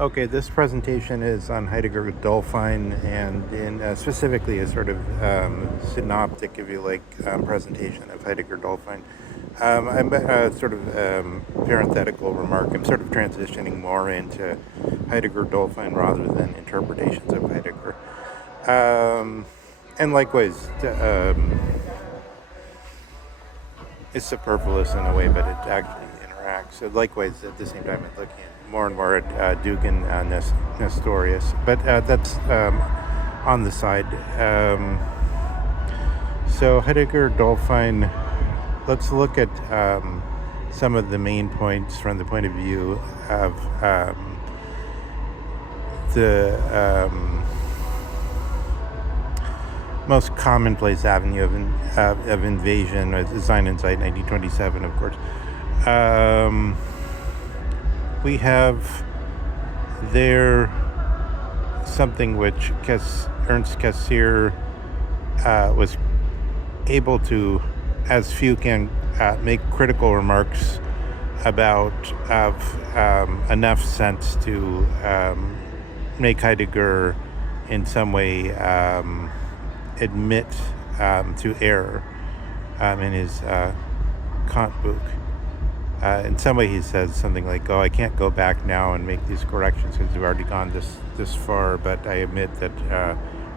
Okay, this presentation is on Heidegger Dulphine and in specifically a sort of synoptic, if you like, presentation of Heidegger Dulphine. I'm sort of parenthetical remark. I'm sort of transitioning more into Heidegger Dulphine rather than interpretations of Heidegger. And likewise, it's superfluous in a way, but it actually interacts. So likewise, at the same time, I'm looking at more and more at Dugan Nestorius, but that's on the side. So Heidegger Dulphine, let's look at some of the main points from the point of view of the most commonplace avenue of invasion, Design and Sight, 1927, of course. We have there something which Ernst Cassirer was able to, as few can, make critical remarks about of enough sense to make Heidegger in some way admit to error in his Kant book. In some way he says something like, I can't go back now and make these corrections because we've already gone this far, but I admit that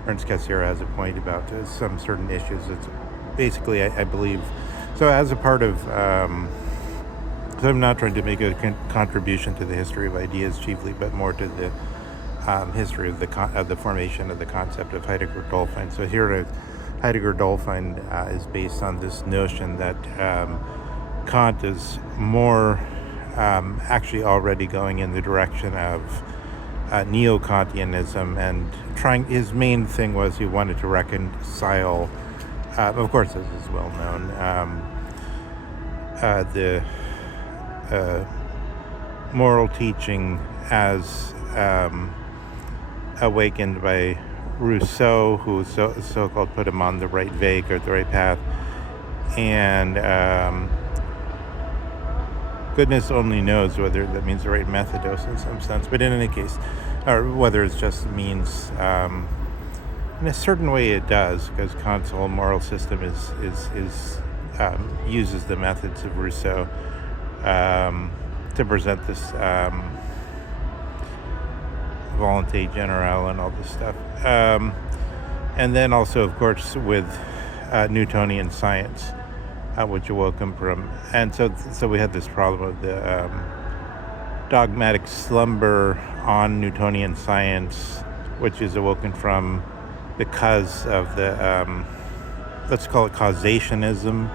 Ernst Cassirer has a point about some certain issues. It's basically, I believe, so as a part of, so I'm not trying to make a contribution to the history of ideas chiefly, but more to the history of the formation of the concept of Heidegger Dulphine. So here, Heidegger Dulphine is based on this notion that Kant is more actually already going in the direction of neo-Kantianism, and his main thing was he wanted to reconcile, of course this is well known, the moral teaching as awakened by Rousseau, who so-called put him on the right vague or the right path, and goodness only knows whether that means the right methodos in some sense, but in any case, or whether it just means, in a certain way it does, because Kant's whole moral system uses the methods of Rousseau to present this volonté générale and all this stuff. And then also, of course, with Newtonian science, which awoke him from, and so we had this problem of the dogmatic slumber on Newtonian science, which is awoken from because of the let's call it causationism,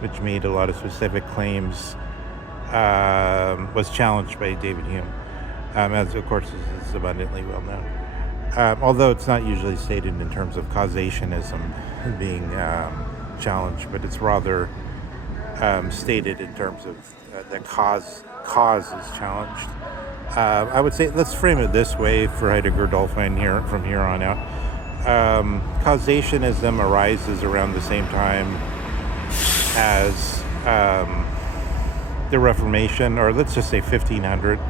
which made a lot of specific claims, was challenged by David Hume, as of course is abundantly well known. Although it's not usually stated in terms of causationism being challenged, but it's rather stated in terms of the cause is challenged. I would say, let's frame it this way for Heidegger Dulphine from here on out. Causationism arises around the same time as the Reformation, or let's just say 1500.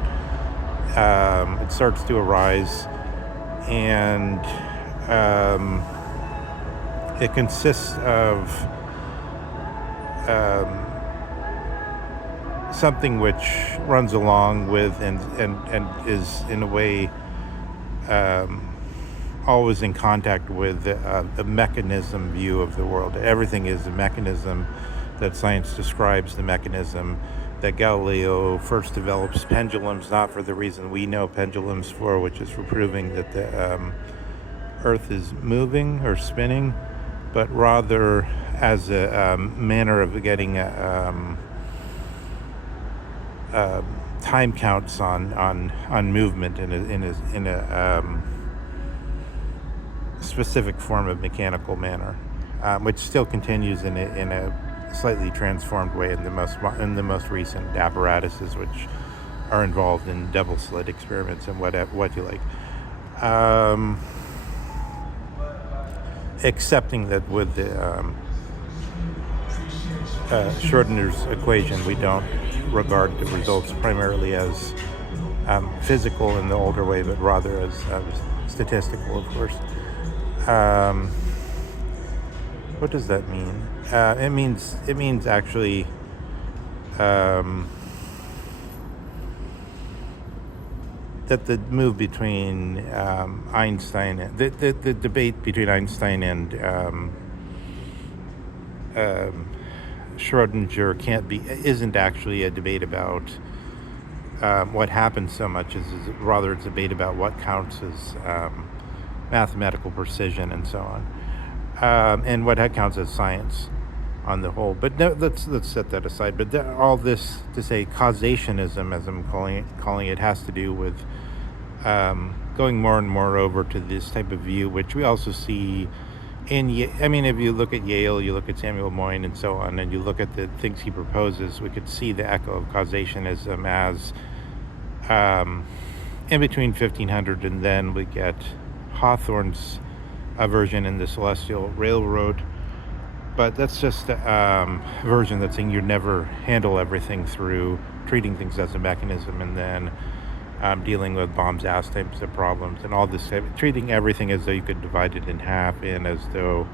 It starts to arise, and it consists of something which runs along with and is in a way always in contact with a mechanism view of the world. Everything is a mechanism that science describes, the mechanism that Galileo first develops pendulums, not for the reason we know pendulums for, which is for proving that the Earth is moving or spinning, but rather as a manner of getting time counts on movement in a specific form of mechanical manner, which still continues in a slightly transformed way in the most recent apparatuses, which are involved in double slit experiments and what you like. Accepting that with the Schrodinger's equation, we don't regard the results primarily as physical in the older way, but rather as statistical, of course. Um, what does that mean? It means actually um, that the move between Einstein, the debate between Einstein and Schrodinger isn't actually a debate about what happens so much as rather it's a debate about what counts as mathematical precision and so on, and what counts as science on the whole. But no, let's set that aside. But all this to say, causationism, as I'm calling it, has to do with going more and more over to this type of view, which we also see if you look at Yale, you look at Samuel Moyn and so on, and you look at the things he proposes, we could see the echo of causationism as in between 1500 and then we get Hawthorne's version in the Celestial Railroad. But that's just a version that's saying you never handle everything through treating things as a mechanism and then dealing with bombs, ass types of problems, and all this, treating everything as though you could divide it in half, and as though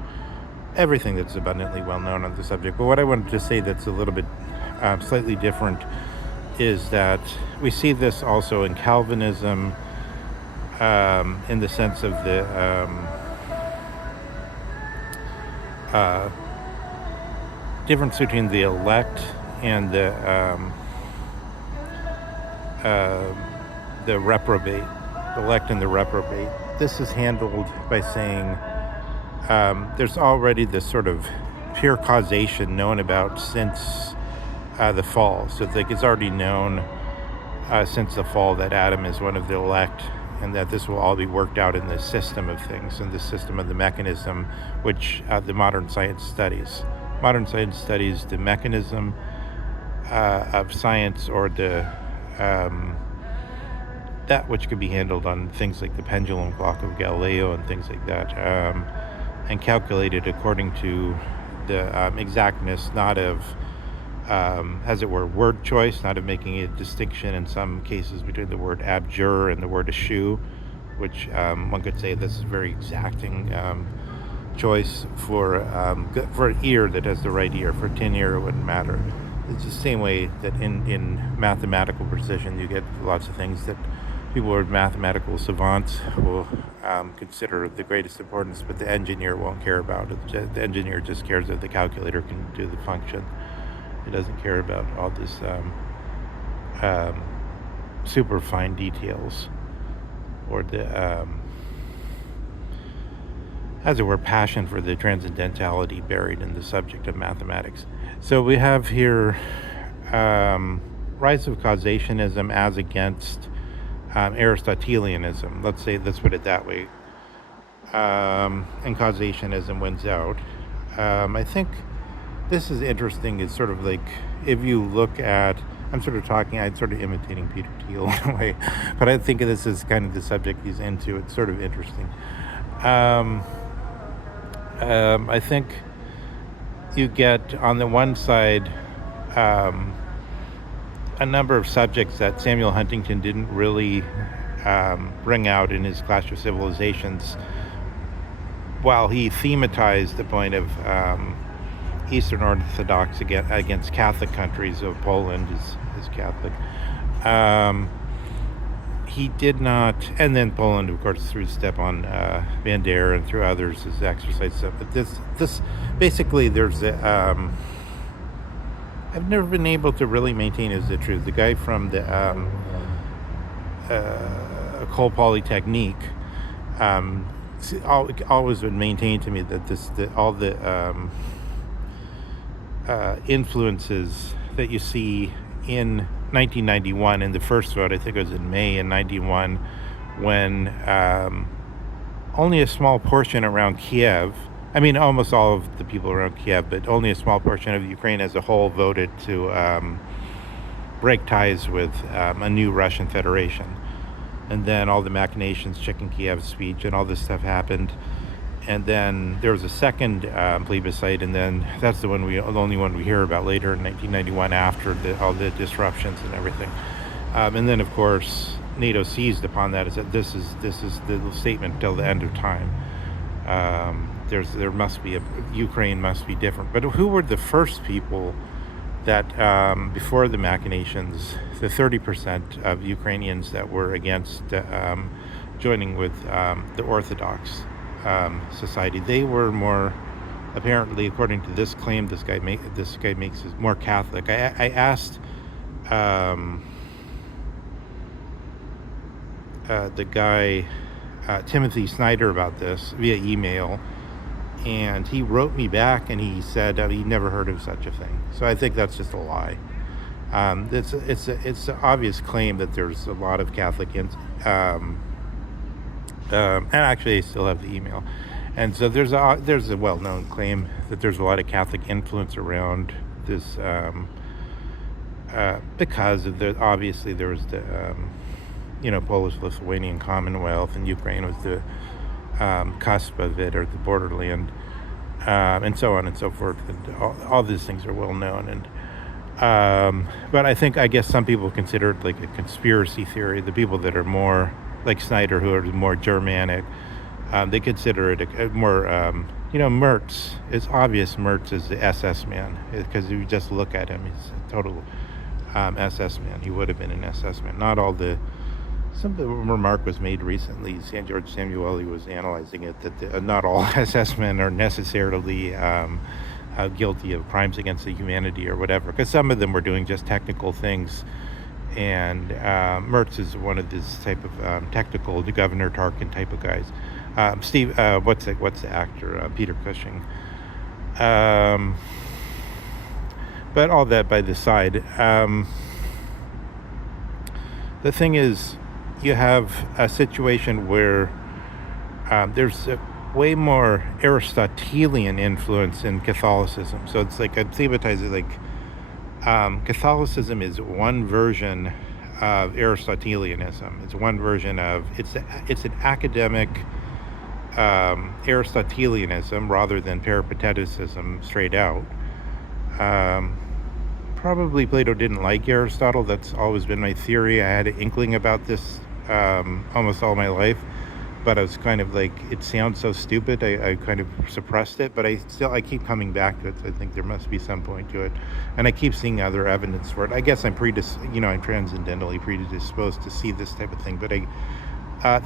everything that's abundantly well known on the subject. But what I wanted to say that's a little bit slightly different is that we see this also in Calvinism, in the sense of the difference between the elect and the reprobate, the elect and the reprobate. This is handled by saying there's already this sort of pure causation known about since the fall. So it's already known since the fall that Adam is one of the elect, and that this will all be worked out in this system of things, in the system of the mechanism, which the modern science studies. Modern science studies the mechanism of science, or the that which could be handled on things like the pendulum clock of Galileo and things like that, and calculated according to the exactness, not of, as it were, word choice, not of making a distinction in some cases between the word abjure and the word eschew, which one could say this is very exacting choice for an ear that has the right ear. For a tin ear, it wouldn't matter. It's the same way that in mathematical precision, you get lots of things that people who are mathematical savants will consider of the greatest importance, but the engineer won't care about it. The engineer just cares that the calculator can do the function. It doesn't care about all this super fine details, or the as it were, passion for the transcendentality buried in the subject of mathematics. So we have here rise of causationism as against Aristotelianism. Let's put it that way. And causationism wins out. I think this is interesting. It's sort of like, if you look at, I'm sort of imitating Peter Thiel in a way, but I think of this as kind of the subject he's into. It's sort of interesting. I think you get, on the one side, a number of subjects that Samuel Huntington didn't really bring out in his Clash of Civilizations, while he thematized the point of Eastern Orthodox against Catholic countries. Of Poland is Catholic. He did not, and then Poland, of course, through Stepan Bandera and through others, is exercised stuff. But this basically, there's a, I've never been able to really maintain is the truth. The guy from the École Polytechnique always would maintain to me that all the influences that you see in 1991 in the first vote, I think it was in May in 91, when only a small portion around Kiev, I mean almost all of the people around Kiev, but only a small portion of Ukraine as a whole voted to break ties with a new Russian Federation. And then all the machinations, checking Kiev's speech, and all this stuff happened. And then there was a second plebiscite, and then that's the only one we hear about later in 1991 after all the disruptions and everything. And then, of course, NATO seized upon that as that this is the statement till the end of time. There must be Ukraine must be different. But who were the first people that before the machinations, the 30% of Ukrainians that were against joining with the Orthodox society, they were more, apparently, according to this claim, this guy makes is more Catholic. I asked the guy Timothy Snyder about this via email, and he wrote me back and he said he never heard of such a thing. So I think that's just a lie. It's an obvious claim that there's a lot of Catholic and actually I still have the email, and so there's a well-known claim that there's a lot of Catholic influence around this because of obviously there was the Polish-Lithuanian Commonwealth, and Ukraine was the cusp of it, or the borderland, and so on and so forth. And all these things are well known. And but I guess some people consider it like a conspiracy theory. The people that are more like Snyder, who are more Germanic, they consider it a more, Mertz. It's obvious Mertz is the SS man, because if you just look at him, he's a total SS man. He would have been an SS man. Not all the. Some remark was made recently. George Samueli was analyzing it that not all SS men are necessarily guilty of crimes against the humanity or whatever, because some of them were doing just technical things. And Mertz is one of this type of technical, the Governor Tarkin type of guys. Steve, what's the actor? Peter Cushing. But all that by the side. The thing is, you have a situation where there's a way more Aristotelian influence in Catholicism. So it's like, I'd thematize it like Catholicism is one version of Aristotelianism. It's one version of, it's an academic Aristotelianism rather than Peripateticism straight out. Probably Plato didn't like Aristotle. That's always been my theory. I had an inkling about this almost all my life, but I was kind of like, it sounds so stupid, I kind of suppressed it, but I keep coming back to it. So I think there must be some point to it, and I keep seeing other evidence for it. I guess I'm transcendentally predisposed to see this type of thing, but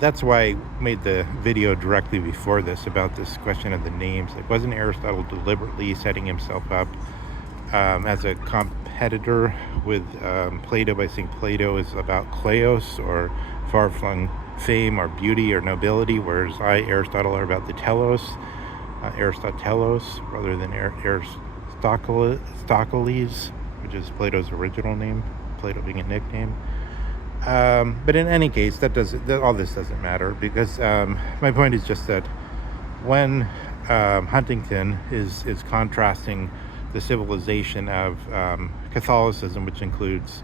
that's why I made the video directly before this about this question of the names. Like, wasn't Aristotle deliberately setting himself up as a competitor with Plato by saying Plato is about kleos, or far-flung fame or beauty or nobility, whereas Aristotle, are about the telos, Aristotelos, rather than Aristocles, which is Plato's original name, Plato being a nickname. But in any case, all this doesn't matter, because my point is just that when Huntington is contrasting the civilization of Catholicism, which includes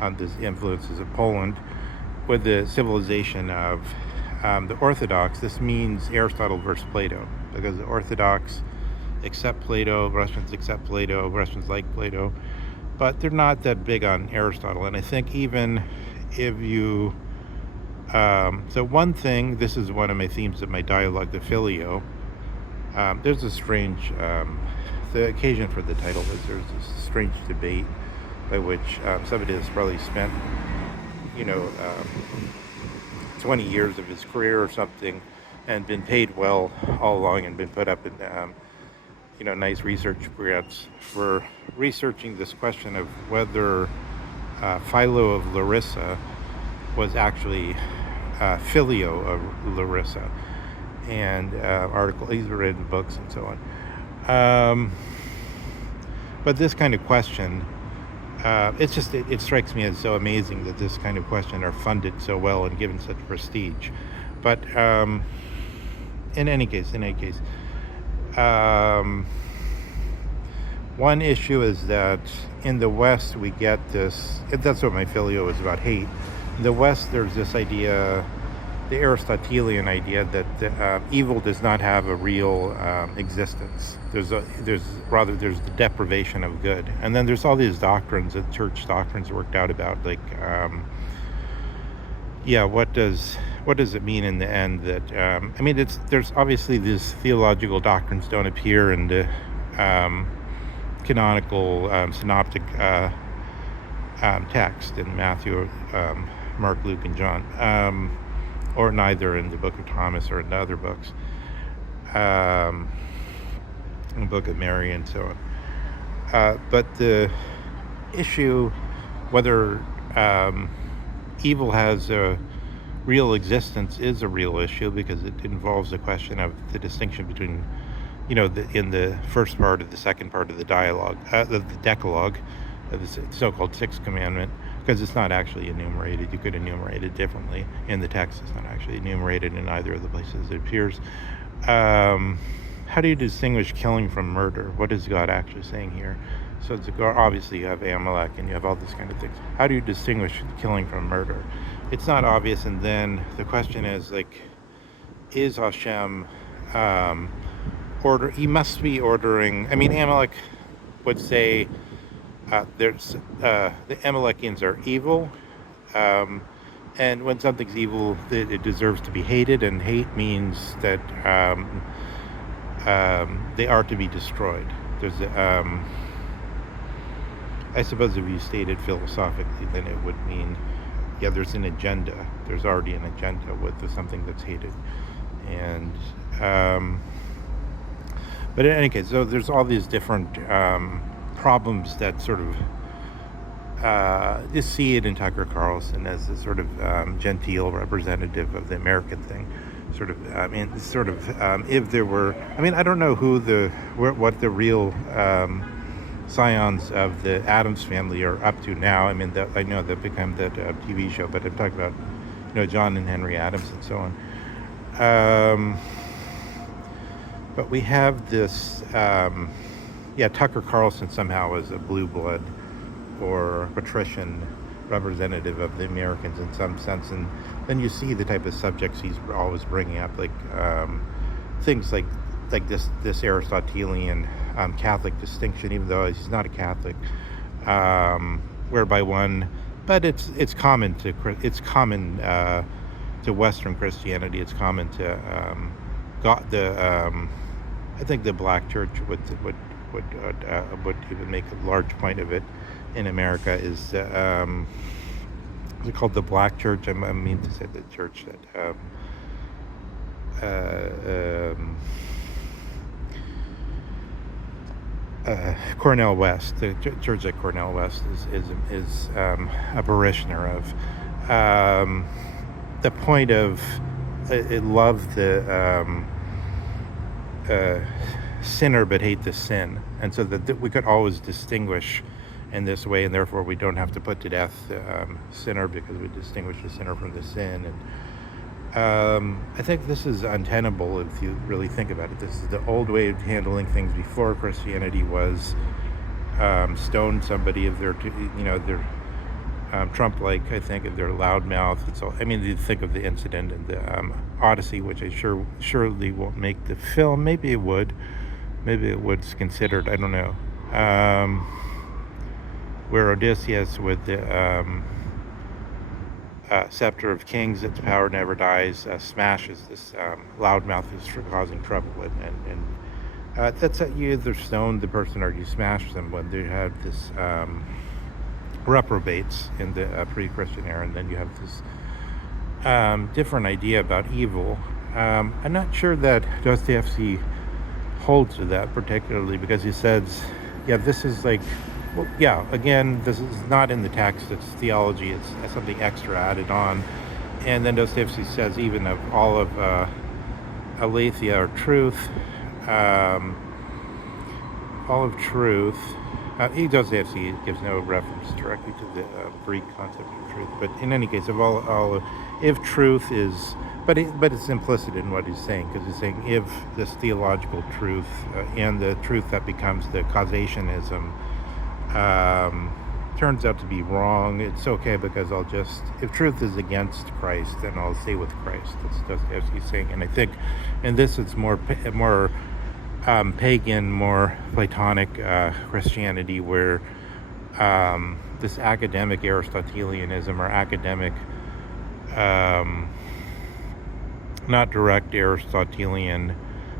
the influences of Poland, with the civilization of the Orthodox, this means Aristotle versus Plato, because the Orthodox accept Plato, Russians accept Plato, Russians like Plato, but they're not that big on Aristotle. And I think even if you, so one thing, this is one of my themes of my dialogue, the Filio, there's a strange, the occasion for the title is there's this strange debate by which somebody has probably spent 20 years of his career or something, and been paid well all along, and been put up in nice research grants for researching this question of whether Philo of Larissa was actually Filio of Larissa, and he's written books and so on. But this kind of question, it strikes me as so amazing that this kind of question are funded so well and given such prestige. But in any case, one issue is that in the West we get this, that's what my Filio is about, hate. In the West there's this idea the Aristotelian idea that evil does not have a real existence. There's the deprivation of good, and then there's all these doctrines that church doctrines worked out about, like what does it mean in the end that there's obviously these theological doctrines don't appear in the canonical synoptic text in Matthew, Mark, Luke, and John, or neither in the Book of Thomas or in the other books, in the Book of Mary and so on. But the issue whether evil has a real existence is a real issue, because it involves a question of the distinction between, in the first part of the second part of the dialogue, the Decalogue, the so-called Sixth Commandment, because it's not actually enumerated. You could enumerate it differently in the text. It's not actually enumerated in either of the places it appears. How do you distinguish killing from murder? What is God actually saying here? So obviously you have Amalek and you have all these kind of things. How do you distinguish killing from murder? It's not obvious. And then the question is, like, is Hashem he must be ordering? Amalek would say the Amalekians are evil, and when something's evil, it deserves to be hated, and hate means that they are to be destroyed. There's I suppose if you state it philosophically, then it would mean, there's an agenda. There's already an agenda with something that's hated. And but in any case, so there's all these different problems that sort of just see it in Tucker Carlson as a sort of genteel representative of the American thing. If there were, I don't know what the real scions of the Addams family are up to now. I know that became that TV show, but I'm talking about, John and Henry Adams and so on. But we have this, Tucker Carlson somehow is a blue blood or patrician representative of the Americans in some sense, and then you see the type of subjects he's always bringing up, like things like this Aristotelian Catholic distinction, even though he's not a Catholic, whereby one, but it's common to Western Christianity. It's common to I think the Black Church would even make a large point of it in America. Is it called the Black Church? I mean to say the church that Cornell West, the church at Cornell West is a parishioner of. The point of it love the sinner but hate the sin, and so that we could always distinguish in this way, and therefore we don't have to put to death the sinner, because we distinguish the sinner from the sin. And I think this is untenable if you really think about it. This is the old way of handling things before Christianity was stone somebody if they're Trump-like, I think, if they're loudmouth. You think of the incident in the Odyssey, which I surely won't make the film. Maybe it would. Maybe it was considered. I don't know. Where Odysseus with the scepter of kings, its power never dies, smashes this loudmouth who's causing trouble, and that's you either stone the person or you smash them when they have this reprobates in the pre-Christian era, and then you have this different idea about evil. I'm not sure that Dostoevsky holds to that particularly, because he says, this is like, again, this is not in the text, it's theology, it's something extra added on. And then Dostoevsky says even of all of aletheia or truth, all of truth, Dostoevsky gives no reference directly to the Greek concept of truth, but in any case, of all if truth is, but it's implicit in what he's saying, because he's saying if this theological truth and the truth that becomes the causationism turns out to be wrong, it's okay because if truth is against Christ, then I'll stay with Christ. That's just as he's saying. And I think, and this is more pagan, more Platonic Christianity, where this academic Aristotelianism or academic, not direct Aristotelian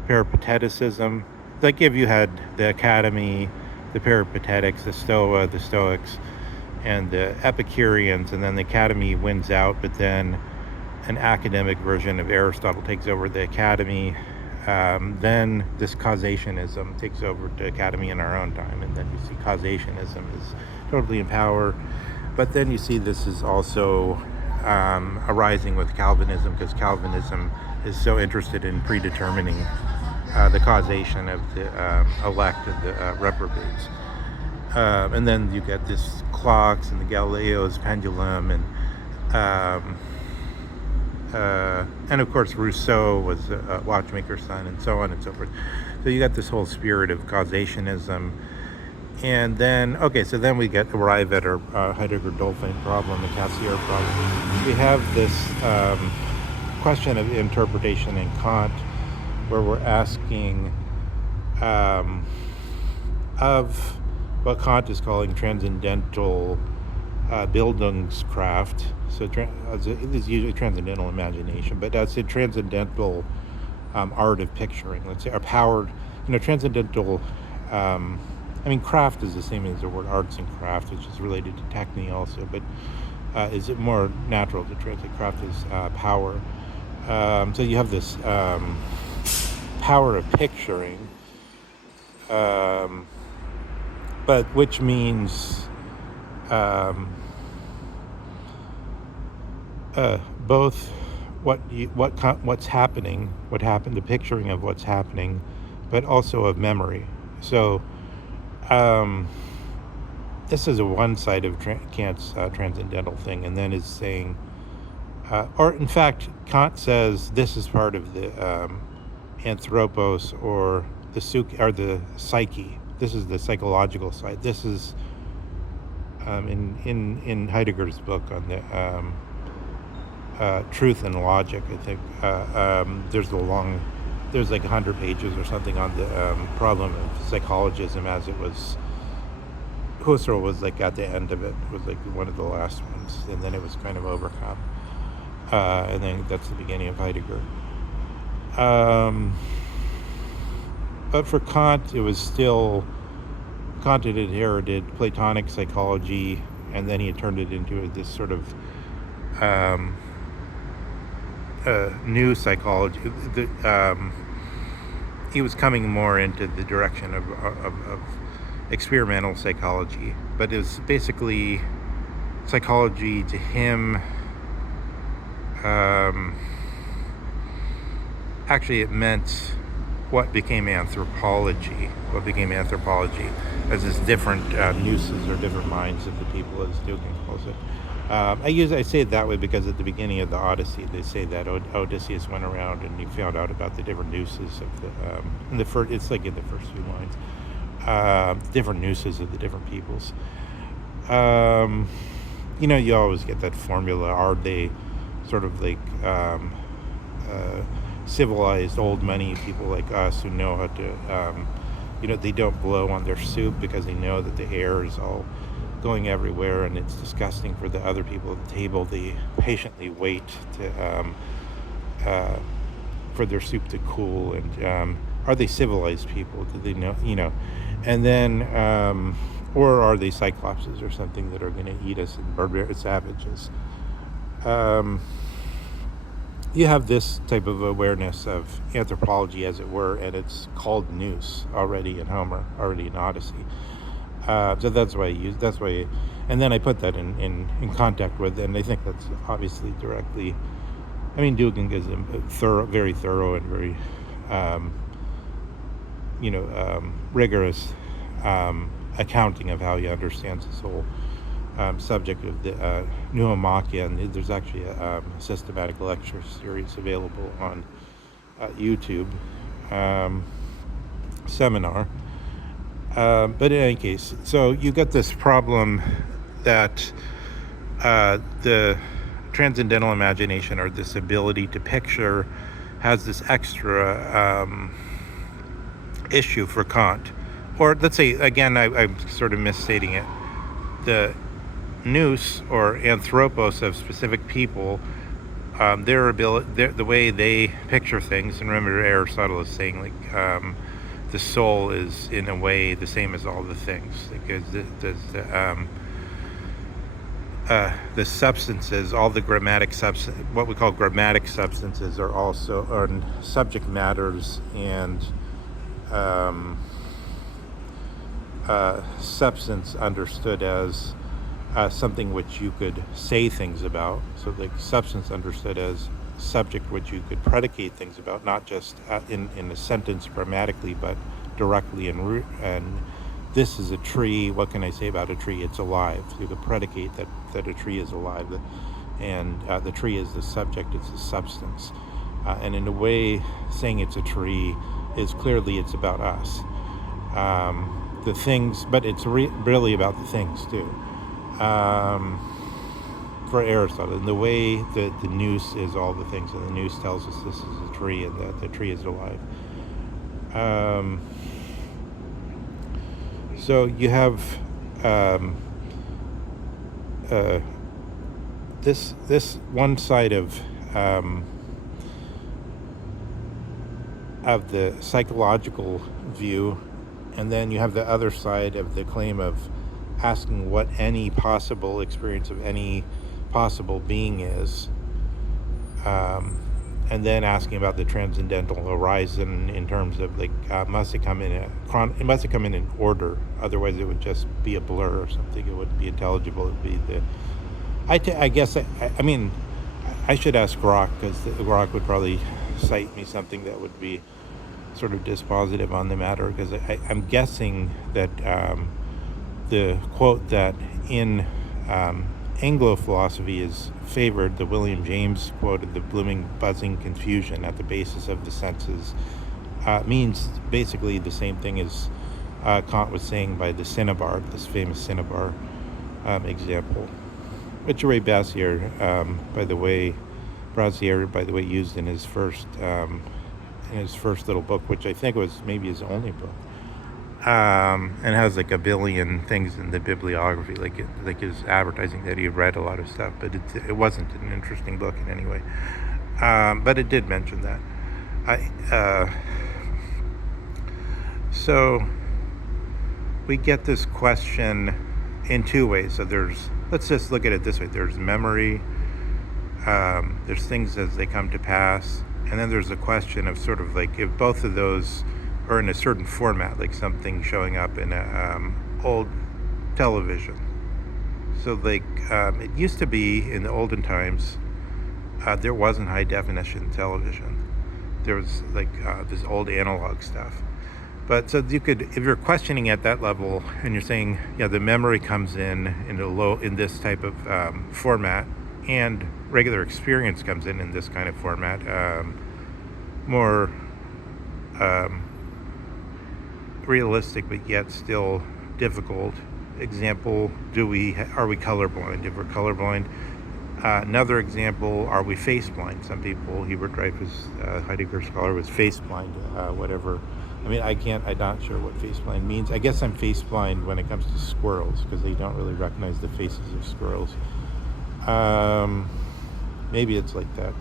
peripateticism. Like if you had the Academy, the Peripatetics, the Stoa, the Stoics, and the Epicureans, and then the Academy wins out, but then an academic version of Aristotle takes over the Academy. Then this causationism takes over the Academy in our own time, and then you see causationism is totally in power. But then you see this is also arising with Calvinism, because Calvinism is so interested in predetermining the causation of the elect and the reprobates. And then you get this clocks and the Galileo's pendulum, and of course Rousseau was a watchmaker's son, and so on and so forth. So you got this whole spirit of causationism. And then, so then we arrive at our Heidegger Dulphine problem, the Cassirer problem. We have this question of interpretation in Kant, where we're asking of what Kant is calling transcendental Bildungskraft. So it's usually transcendental imagination, but that's a transcendental art of picturing. Let's say a powered, transcendental. Craft is the same as the word arts and craft, which is related to techne also, but is it more natural to translate craft as power? So you have this power of picturing, but which means both what's happening, what happened, the picturing of what's happening, but also of memory. So this is one side of Kant's transcendental thing, and then is saying, or in fact, Kant says this is part of the anthropos, or the psyche. This is the psychological side. This is in Heidegger's book on the Truth and Logic. I think there's like 100 pages or something on the problem of psychologism as it was. Husserl was like at the end of it. It was like one of the last ones, and then it was kind of overcome. And then that's the beginning of Heidegger. But for Kant, it was still, Kant had inherited Platonic psychology, and then he had turned it into this sort of new psychology. He was coming more into the direction of experimental psychology, but it was basically psychology to him. Actually, it meant what became anthropology as this different nooses or different minds of the people, as Dugin calls it. I say it that way because at the beginning of the Odyssey, they say that Odysseus went around and he found out about the different nooses of the it's like in the first few lines, different nooses of the different peoples. You always get that formula. Are they sort of like civilized old money people like us who know how to, they don't blow on their soup because they know that the air is all going everywhere and it's disgusting for the other people at the table. They patiently wait for their soup to cool. And are they civilized people? Do they know, and then, or are they cyclopses or something that are going to eat us and barbarian savages? You have this type of awareness of anthropology, as it were, and it's called nous already in Homer, already in Odyssey. So that's why and then I put that in contact with, and I think that's obviously directly. Dugin gives a very thorough and very, rigorous accounting of how he understands this whole subject of the pneumachia, and there's actually a systematic lecture series available on YouTube seminar. But in any case, so you get this problem that the transcendental imagination, or this ability to picture, has this extra issue for Kant. Or let's say, again, I'm sort of misstating it. The nous, or anthropos, of specific people, their ability, the way they picture things, and remember Aristotle is saying, like, the soul is in a way the same as all the things, because the substances, all the what we call grammatic substances, are also subject matters, and substance understood as something which you could say things about. So the substance understood as subject which you could predicate things about, not just in a sentence grammatically, but directly. And this is a tree. What can I say about a tree? It's alive. So you could predicate that a tree is alive, and the tree is the subject. It's the substance. And in a way, saying it's a tree is clearly it's about us. The things, but it's really about the things too. For Aristotle, and the way that the nous is all the things, and the nous tells us this is a tree, and that the tree is alive. So you have this one side of the psychological view, and then you have the other side of the claim of asking what any possible experience of any possible being is, and then asking about the transcendental horizon in terms of, like, must it come in order? Otherwise, it would just be a blur or something. It wouldn't be intelligible. It would be I guess I mean, I should ask Grok, because Grok would probably cite me something that would be sort of dispositive on the matter, because I'm guessing that the quote that in Anglo philosophy is favored, the William James quote of the blooming, buzzing confusion at the basis of the senses, means basically the same thing as Kant was saying by the cinnabar, this famous cinnabar example, which Ray Brassier, by the way, used in his first little book, which I think was maybe his only book. And has like a billion things in the bibliography, like his advertising that he read a lot of stuff, but it wasn't an interesting book in any way. But it did mention that. So we get this question in two ways. So let's just look at it this way. There's memory, there's things as they come to pass, and then there's a question of sort of like if both of those or in a certain format, like something showing up in a old television. So like it used to be in the olden times, there wasn't high definition television. There was like this old analog stuff. But so you could, if you're questioning at that level, and you're saying, yeah, the memory comes in this type of format, and regular experience comes in this kind of format, more realistic, but yet still difficult. Example: are we colorblind? If we're colorblind, another example: are we face blind? Some people, Hubert Dreyfus, Heidegger scholar, was face blind. Whatever. I mean, I'm not sure what face blind means. I guess I'm face blind when it comes to squirrels, because they don't really recognize the faces of squirrels. Maybe it's like that.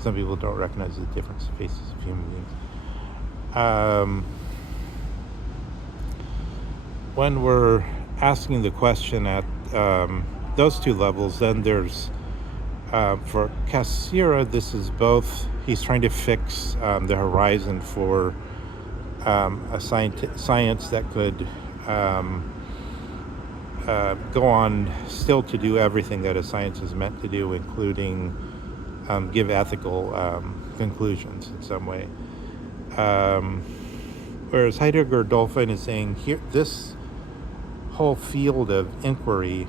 Some people don't recognize the different faces of human beings. When we're asking the question at those two levels, then there's, for Cassirer, this is both, he's trying to fix the horizon for a science that could go on still to do everything that a science is meant to do, including give ethical conclusions in some way. Whereas Heidegger Dulphine is saying, here, this whole field of inquiry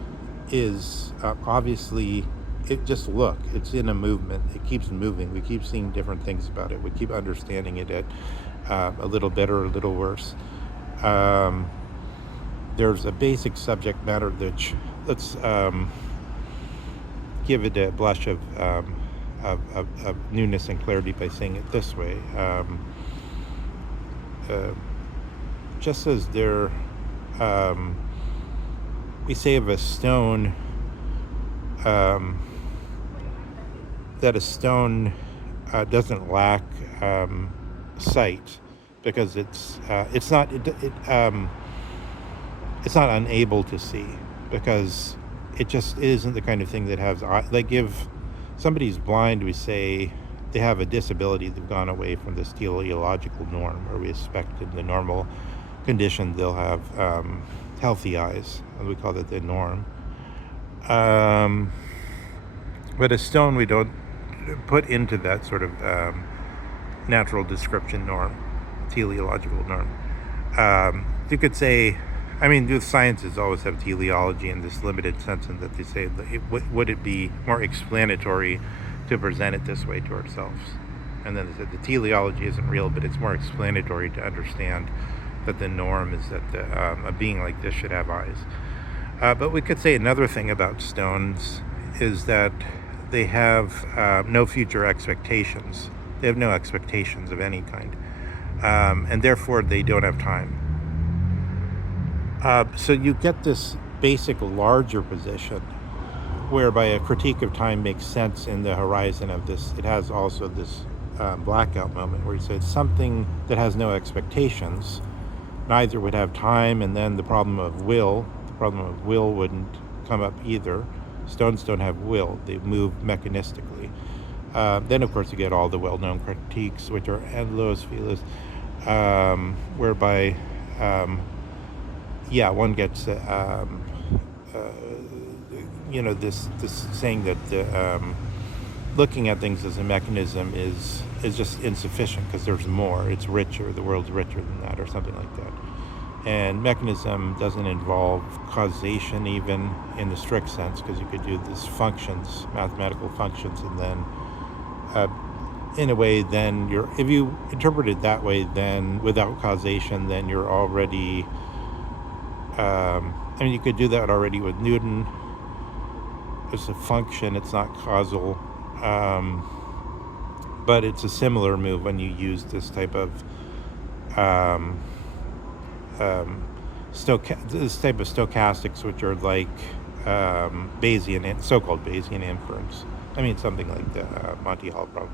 is obviously, it's in a movement. It keeps moving. We keep seeing different things about it. We keep understanding it at a little better or a little worse. There's a basic subject matter let's give it a blush of newness and clarity by saying it this way. Just as there, we say of a stone, that a stone doesn't lack sight, because it's not unable to see, because it just isn't the kind of thing that has like, if somebody's blind, we say they have a disability. They've gone away from this teleological norm, where we expect in the normal condition they'll have healthy eyes, and we call that the norm. But a stone we don't put into that sort of natural description norm, teleological norm. You could say, I mean, the sciences always have teleology in this limited sense, in that they say, would it be more explanatory to present it this way to ourselves? And then they said the teleology isn't real, but it's more explanatory to understand that the norm is that a being like this should have eyes. But we could say another thing about stones is that they have no future expectations. They have no expectations of any kind. And therefore they don't have time. So you get this basic larger position whereby a critique of time makes sense in the horizon of this. It has also this blackout moment where he says something that has no expectations neither would have time, and then the problem of will wouldn't come up either. Stones don't have will, they move mechanistically. Then of course you get all the well-known critiques, which are endless, whereby one gets this saying that looking at things as a mechanism is just insufficient, because there's more. It's richer. The world's richer than that, or something like that. And mechanism doesn't involve causation, even in the strict sense, because you could do these functions, mathematical functions, and then in a way, then if you interpret it that way, then without causation, then you're already, you could do that already with Newton. It's a function, it's not causal, but it's a similar move when you use this type of stochastics, which are like Bayesian, so-called Bayesian inference. Something like the Monty Hall problem,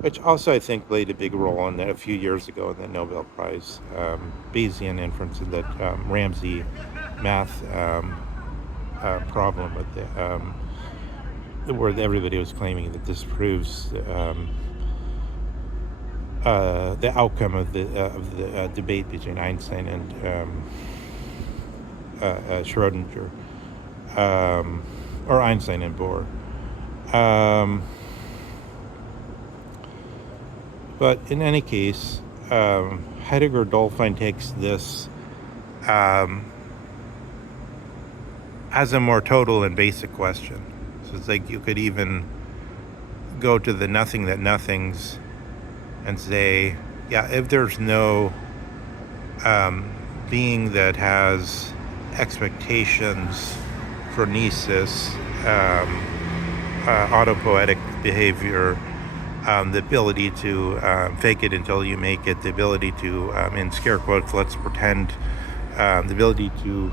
which also I think played a big role in that a few years ago in the Nobel Prize, Bayesian inference, in that Ramsey math problem with where everybody was claiming that this proves the outcome of the debate between Einstein and Schrodinger, or Einstein and Bohr. But in any case, Heidegger Dulphine takes this as a more total and basic question. So it's like you could even go to the nothing that nothings and say, if there's no being that has expectations, phronesis, autopoietic behavior, the ability to fake it until you make it, the ability to, in scare quotes, let's pretend, the ability to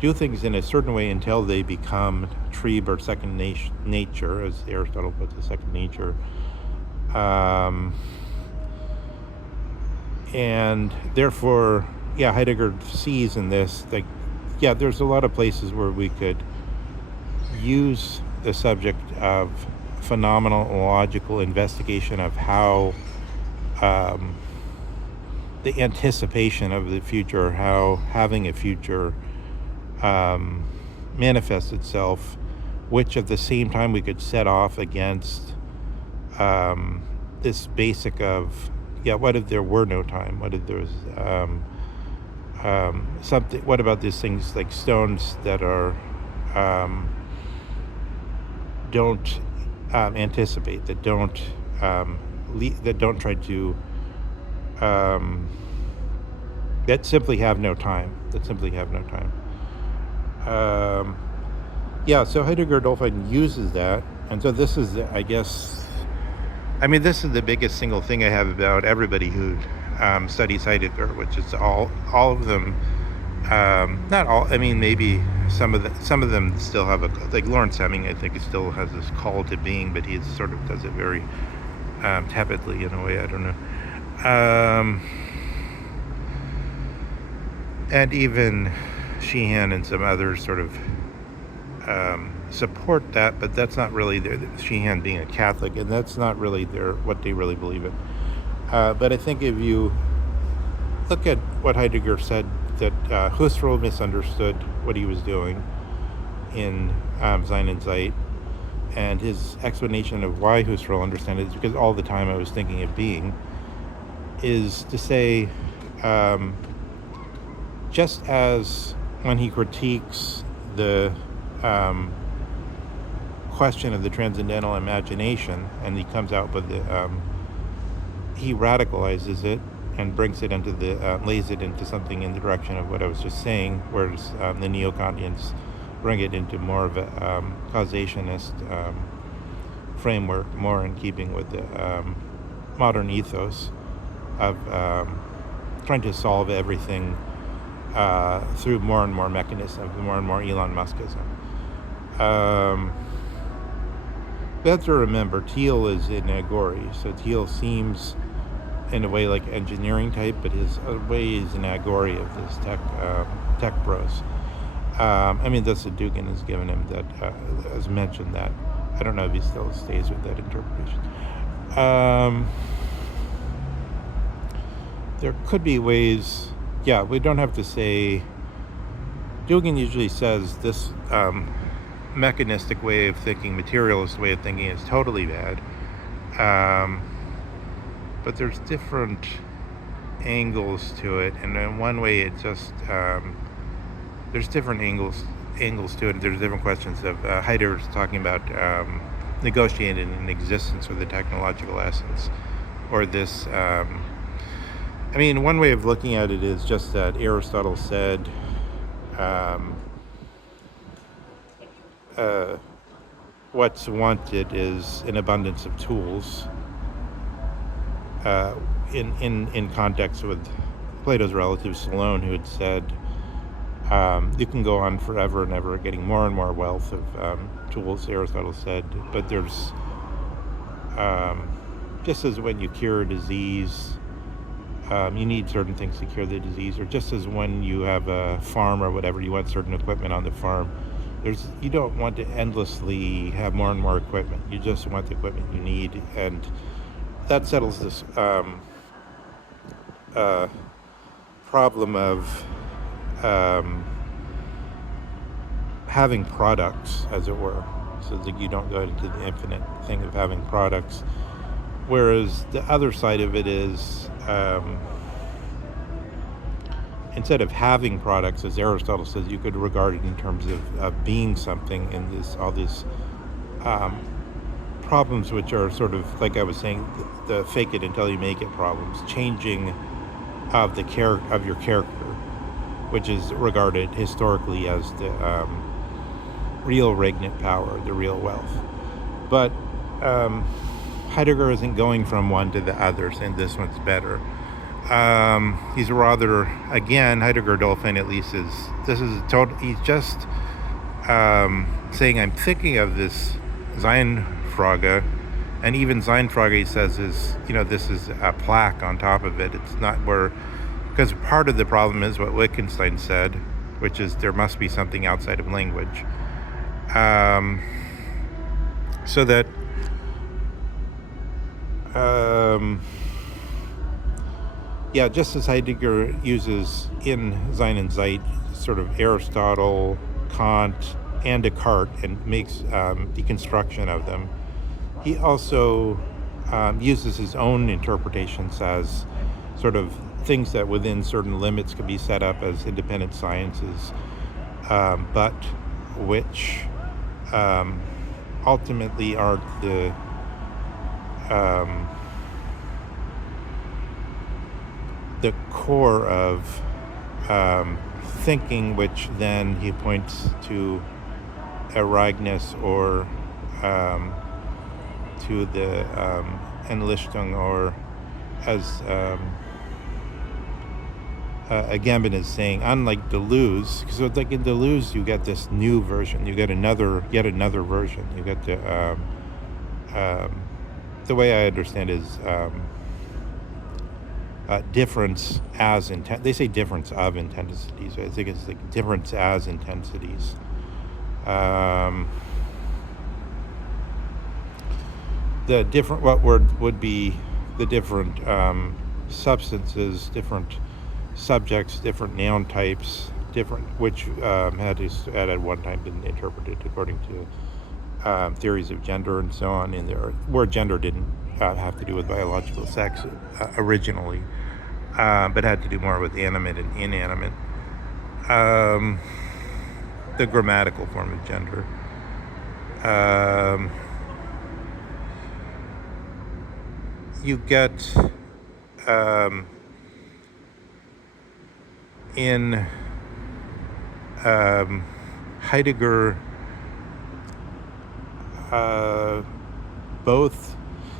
do things in a certain way until they become trieb, or second nature, as Aristotle puts it, second nature. And therefore, Heidegger sees in this, like, there's a lot of places where we could use the subject of phenomenological investigation of how the anticipation of the future, how having a future manifests itself, which at the same time we could set off against this basic of, what if there were no time? What if there was something? What about these things like stones that are don't anticipate, that don't try to that simply have no time. Yeah, so Heidegger Dulphine uses that, and so this is, I guess, this is the biggest single thing I have about everybody who studies Heidegger, which is all of them. Not all. Maybe some of them still have like Lawrence Hemming. I think he still has this call to being, but he sort of does it very tepidly in a way. I don't know. And even Sheehan and some others sort of support that, but that's not really Sheehan being a Catholic, and that's not really what they really believe in. But I think if you look at what Heidegger said, that Husserl misunderstood what he was doing in Sein und Zeit, and his explanation of why Husserl understood it is because all the time I was thinking of being, is to say, just as when he critiques the question of the transcendental imagination, and he comes out with he radicalizes it and brings it into lays it into something in the direction of what I was just saying, whereas the neo-Kantians bring it into more of a causationist framework, more in keeping with the modern ethos of trying to solve everything through more and more mechanisms, more and more Elon Muskism. We have to remember Thiel is an allegory, so Thiel seems in a way like engineering type, but his way is an allegory of this tech bros. That's what Dugan has given him, that has mentioned that. I don't know if he still stays with that interpretation. There could be ways, we don't have to say, Dugan usually says this mechanistic way of thinking, materialist way of thinking is totally bad. But there's different angles to it, and in one way it just there's different angles to it. There's different questions of Heidegger's talking about negotiating an existence with the technological essence, or this. One way of looking at it is just that Aristotle said what's wanted is an abundance of tools. In context with Plato's relative Solon, who had said you can go on forever and ever getting more and more wealth of tools, Aristotle said, but there's just as when you cure a disease, you need certain things to cure the disease, or just as when you have a farm or whatever, you want certain equipment on the farm. You don't want to endlessly have more and more equipment. You just want the equipment you need, and that settles this problem of having products, as it were, so that you don't go into the infinite thing of having products. Whereas the other side of it is, instead of having products, as Aristotle says, you could regard it in terms of being something, in all these problems, which are sort of, like I was saying, the fake it until you make it problems, changing of of your character, which is regarded historically as the real regnant power, the real wealth. But Heidegger isn't going from one to the other, saying this one's better. He's rather, again, Heidegger Dulphine at least he's just saying, I'm thinking of this Seinfrage, and even Seinfrage, he says, is, this is a plaque on top of it. It's not because part of the problem is what Wittgenstein said, which is there must be something outside of language. So that just as Heidegger uses in Sein und Zeit sort of Aristotle, Kant, and Descartes, and makes deconstruction of them, he also uses his own interpretations as sort of things that within certain limits could be set up as independent sciences, but which ultimately aren't the core of thinking, which then he points to Ereignis or to the Enlichtung, or as Agamben is saying, unlike Deleuze, because like in Deleuze you get this new version, you get yet another version. You get the way I understand is difference as intent. They say difference of intensities. I think it's like difference as intensities. The different, what word would be the different substances, different subjects, different noun types, different, which had at one time been interpreted according to theories of gender and so on. In there, where gender didn't have to do with biological sex originally, but had to do more with animate and inanimate. The grammatical form of gender. You get in Heidegger both,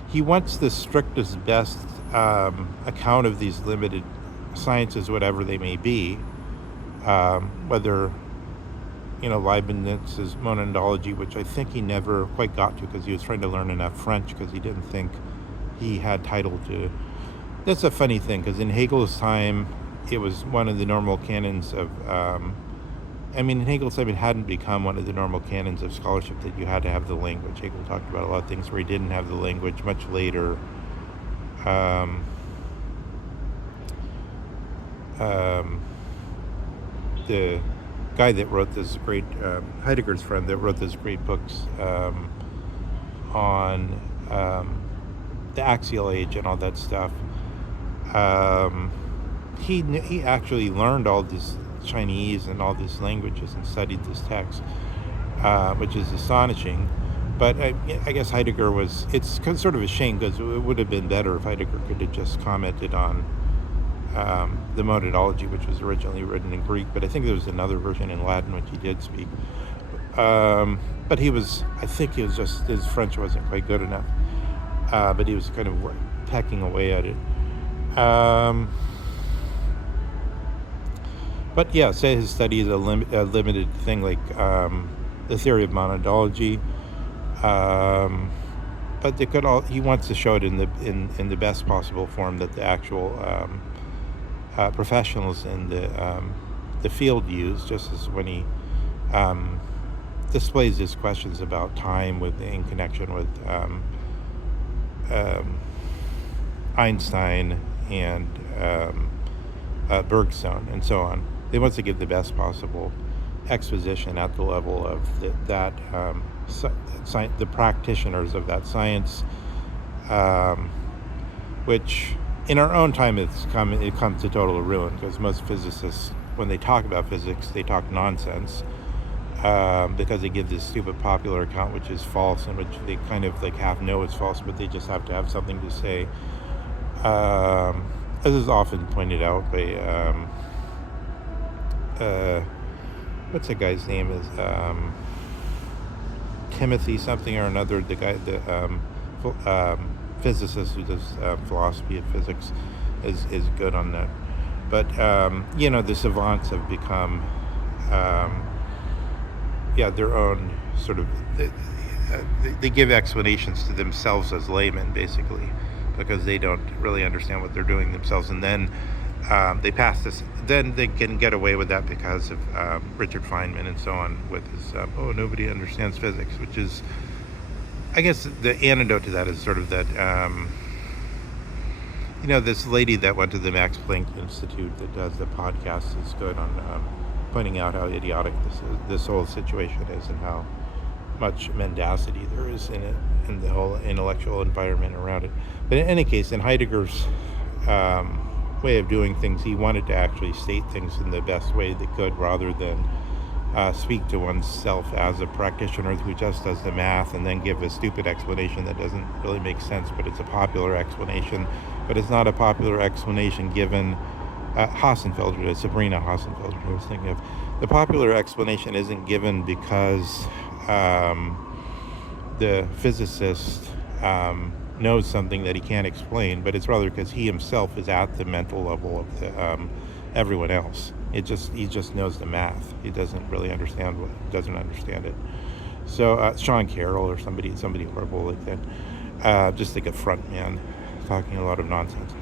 he wants the strictest, best account of these limited sciences, whatever they may be, whether, Leibniz's monadology, which I think he never quite got to because he was trying to learn enough French because he didn't think he had title to. That's a funny thing, because in Hegel's time, it was one of the normal canons of, in Hegel's time, it hadn't become one of the normal canons of scholarship that you had to have the language. Hegel talked about a lot of things where he didn't have the language. Much later, the guy that wrote this great, Heidegger's friend that wrote this great books on the axial age and all that stuff, he actually learned all this Chinese and all these languages and studied this text, which is astonishing. But I guess Heidegger it's sort of a shame, because it would have been better if Heidegger could have just commented on the monadology, which was originally written in Greek, but I think there was another version in Latin which he did speak. But I think his French wasn't quite good enough, but he was kind of pecking away at it. But yeah, say his study is a limited thing, like the theory of monadology. But he wants to show it in the best possible form that the actual professionals in the field use, just as when he displays his questions about time in connection with Einstein and Bergson and so on. They want to give the best possible exposition at the level of the practitioners of that science, which in our own time it comes to total ruin, because most physicists, when they talk about physics, they talk nonsense, because they give this stupid popular account which is false, and which they kind of like half know is false, but they just have to have something to say. As is often pointed out by what's the guy's name is, Timothy something or another, the guy, the physicist who does philosophy of physics is good on that. But the savants have become their own sort of, they give explanations to themselves as laymen, basically, because they don't really understand what they're doing themselves, and then they pass this. Then they can get away with that because of Richard Feynman and so on, with his nobody understands physics, which is, I guess, the antidote to that is sort of that this lady that went to the Max Planck Institute that does the podcast is good on pointing out how idiotic this whole situation is, and how much mendacity there is in it, and the whole intellectual environment around it. But in any case, in Heidegger's way of doing things, he wanted to actually state things in the best way they could, rather than speak to oneself as a practitioner who just does the math and then give a stupid explanation that doesn't really make sense, but it's a popular explanation. But it's not a popular explanation given Hassenfelder, Sabrina Hassenfelder, I was thinking of. The popular explanation isn't given because the physicist knows something that he can't explain, but it's rather because he himself is at the mental level of everyone else. He just knows the math. He doesn't really understand it. So Sean Carroll or somebody horrible like that, just like a front man talking a lot of nonsense.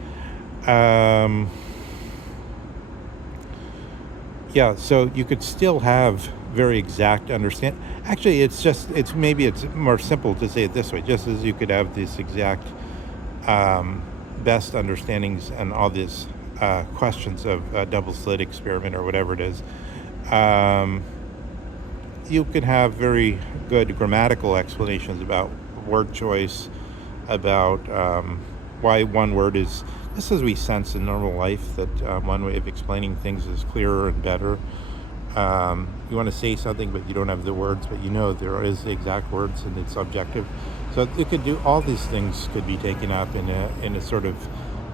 Yeah, so you could still have very exact understand. Actually, it's more simple to say it this way. Just as you could have this exact best understandings and all these questions of a double slit experiment or whatever it is, you can have very good grammatical explanations about word choice, about why one word is, just as we sense in normal life that one way of explaining things is clearer and better. You want to say something, but you don't have the words, but you know there is the exact words and it's objective. So you could do all these things could be taken up in a sort of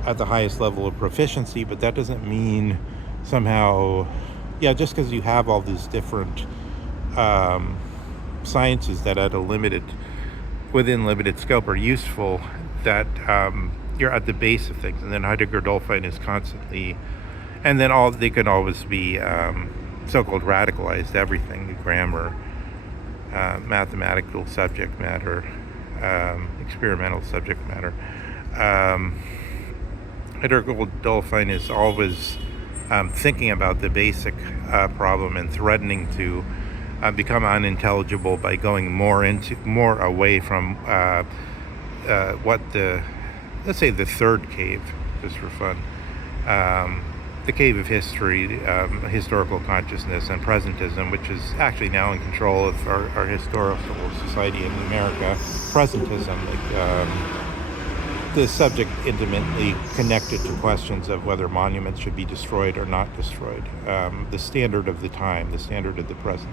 at the highest level of proficiency, but that doesn't mean somehow, just because you have all these different sciences that within limited scope are useful, that you're at the base of things. And then Heidegger Dulphine is constantly, and then they can always be so-called radicalized everything, the grammar, mathematical subject matter, experimental subject matter. Heidegger Dulphine is always thinking about the basic problem and threatening to become unintelligible by going more away from let's say the third cave, just for fun, the cave of history, historical consciousness, and presentism, which is actually now in control of our historical society in America. Presentism, the subject intimately connected to questions of whether monuments should be destroyed or not destroyed, the standard of the time, the standard of the present.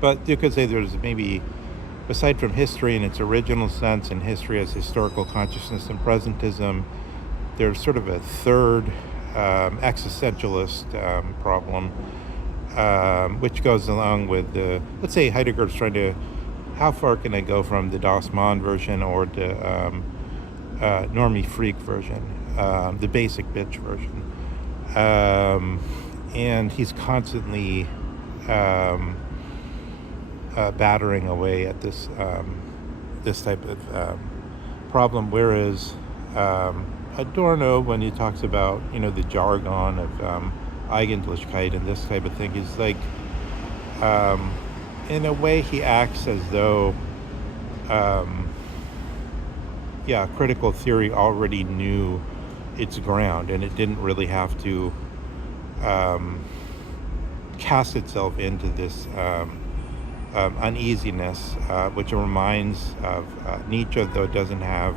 But you could say there's maybe, aside from history in its original sense and history as historical consciousness and presentism, there's sort of a third existentialist problem, which goes along with let's say Heidegger's trying to, how far can I go from the Das Mann version or the Normie Freak version, the basic bitch version. And he's constantly battering away at this type of problem, whereas Adorno, when he talks about the jargon of Eigentlichkeit and this type of thing, he's like, in a way he acts as though critical theory already knew its ground and it didn't really have to cast itself into this uneasiness, which reminds of Nietzsche, though it doesn't have,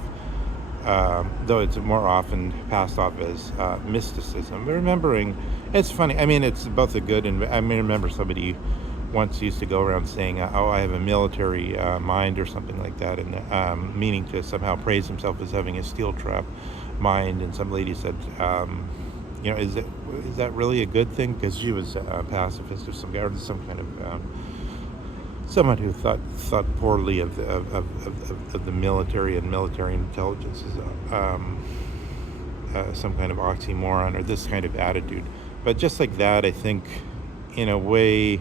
though it's more often passed off as mysticism. But remembering, it's funny, it's both a good and, remember somebody once used to go around saying, I have a military mind or something like that, and meaning to somehow praise himself as having a steel trap mind, and some lady said, is that really a good thing? Because she was a pacifist or some kind of someone who thought poorly of the military and military intelligence as some kind of oxymoron or this kind of attitude. But just like that, I think, in a way,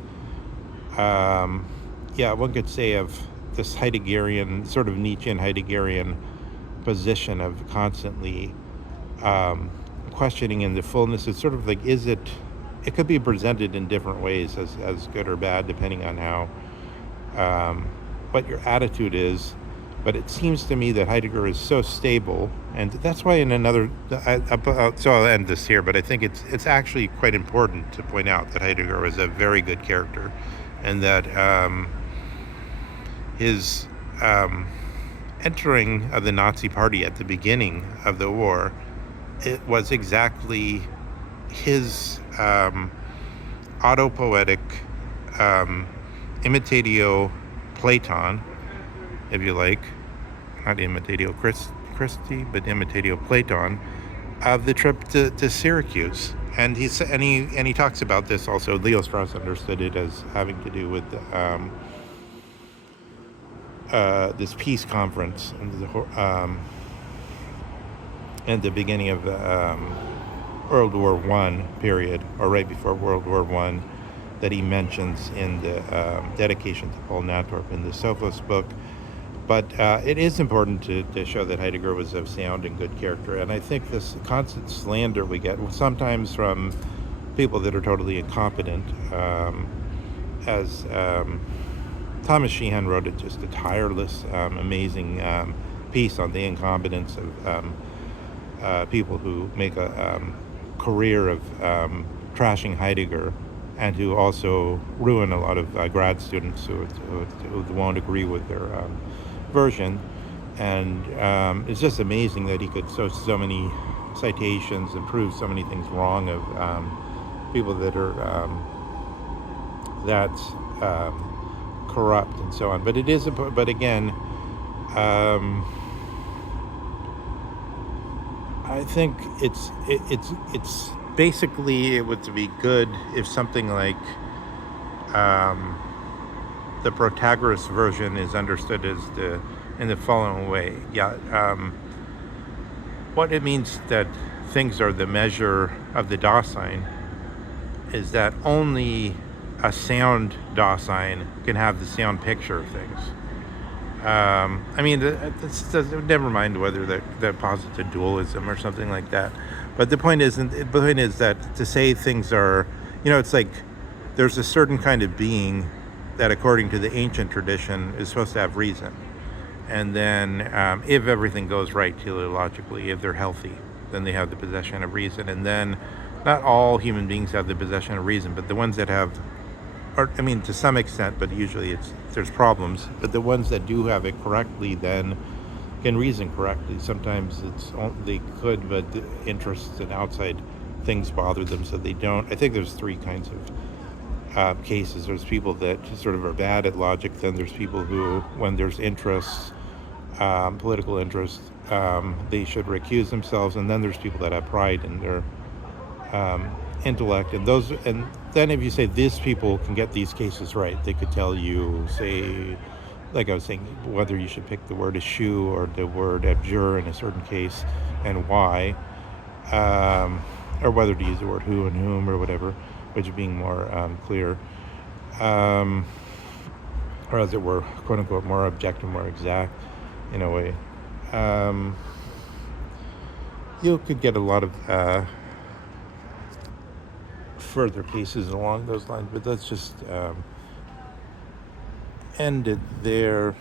one could say of this Heideggerian, sort of Nietzschean Heideggerian position of constantly questioning in the fullness. It's sort of like, it could be presented in different ways as good or bad, depending on how, what your attitude is. But it seems to me that Heidegger is so stable, and that's why so I'll end this here, but I think it's actually quite important to point out that Heidegger was a very good character, and that his entering of the Nazi Party at the beginning of the war, it was exactly his autopoetic imitatio Platon, if you like, not imitatio Christi, but imitatio Platon, of the trip to Syracuse. And he talks about this also. Leo Strauss understood it as having to do with this peace conference in the beginning of World War One period, or right before World War One, that he mentions in the dedication to Paul Natorp in the Sophos book. But it is important to show that Heidegger was of sound and good character. And I think this constant slander we get, sometimes from people that are totally incompetent, as Thomas Sheehan wrote just a tireless, amazing piece on the incompetence of people who make a career of trashing Heidegger, and who also ruin a lot of grad students who won't agree with their version. And it's just amazing that he could so many citations and prove so many things wrong of people that are that corrupt and so on. But it is, but again, I think it's basically, it would be good if something like the Protagoras version is understood as in the following way. What it means that things are the measure of the Dasein is that only a sound Dasein can have the sound picture of things. I mean, never mind whether that posits a dualism or something like that. But the point is that to say things are, it's like there's a certain kind of being that, according to the ancient tradition, is supposed to have reason. And then if everything goes right teleologically, if they're healthy, then they have the possession of reason. And then not all human beings have the possession of reason, but the ones that have, to some extent, but usually there's problems. But the ones that do have it correctly then can reason correctly. Sometimes they could, but the interests and outside things bother them, so they don't. I think there's three kinds of cases. There's people that sort of are bad at logic. Then there's people who, when there's interests, political interests, they should recuse themselves. And then there's people that have pride in their intellect. And then if you say these people can get these cases right, they could tell you, say, like I was saying, whether you should pick the word eschew or the word abjure in a certain case, and why, or whether to use the word who and whom or whatever, which being more clear, or as it were, quote unquote, more objective, more exact in a way. You could get a lot of further cases along those lines, but let's just end it there.